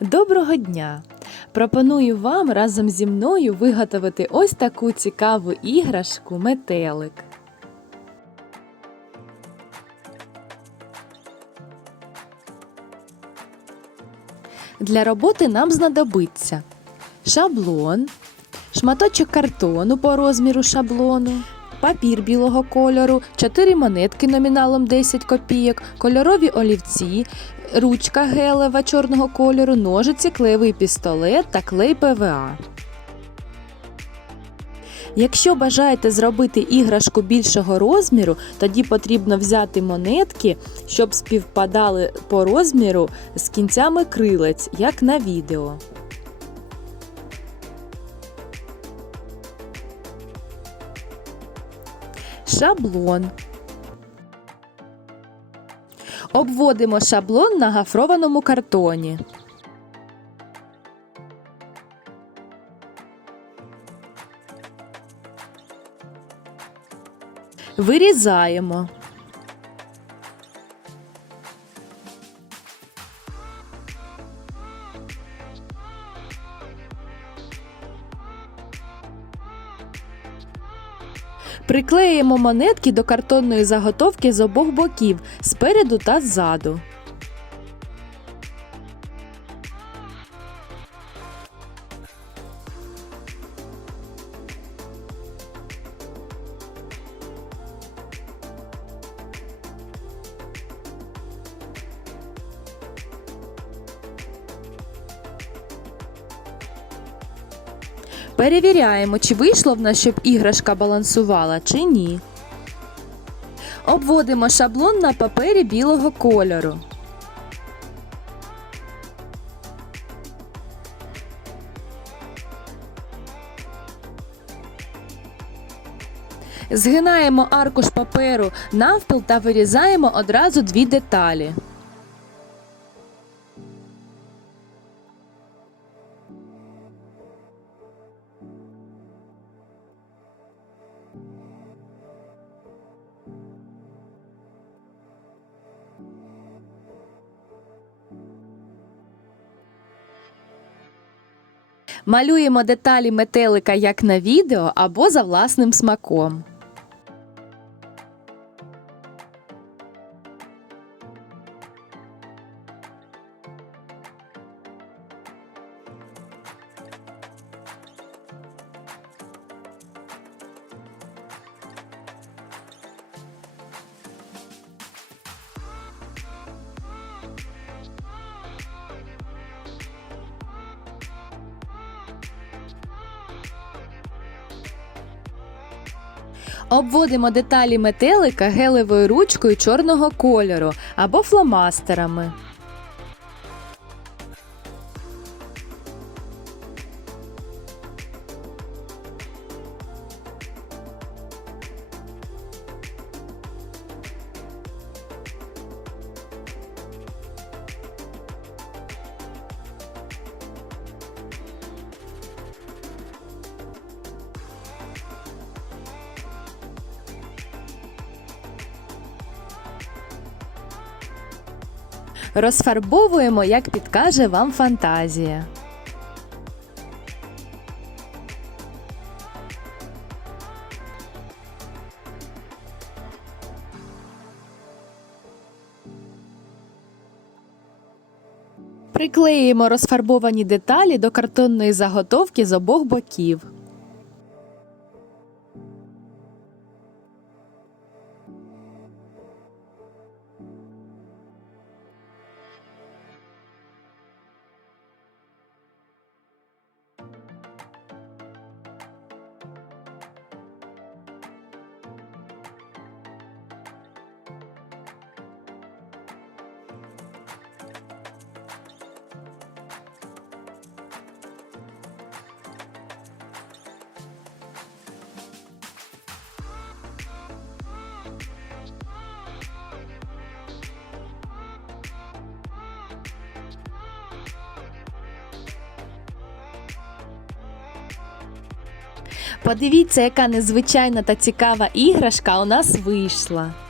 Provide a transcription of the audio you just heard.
Доброго дня! Пропоную вам разом зі мною виготовити ось таку цікаву іграшку метелик. Для роботи нам знадобиться шаблон, шматочок картону по розміру шаблону, папір білого кольору, 4 монетки номіналом 10 копійок, кольорові олівці, ручка гелева чорного кольору, ножиці, клеєвий пістолет та клей ПВА. Якщо бажаєте зробити іграшку більшого розміру, тоді потрібно взяти монетки, щоб співпадали по розміру з кінцями крилець, як на відео. Шаблон. Обводимо шаблон на гафрованому картоні. Вирізаємо. Приклеїмо монетки до картонної заготовки з обох боків спереду та ззаду. Перевіряємо, чи вийшло в нас, щоб іграшка балансувала, чи ні. Обводимо шаблон на папері білого кольору. Згинаємо аркуш паперу навпіл та вирізаємо одразу дві деталі. Малюємо деталі метелика як на відео або за власним смаком. Обводимо деталі метелика гелевою ручкою чорного кольору або фломастерами. Розфарбовуємо, як підкаже вам фантазія. Приклеїмо розфарбовані деталі до картонної заготовки з обох боків. Подивіться, яка незвичайна та цікава іграшка у нас вийшла.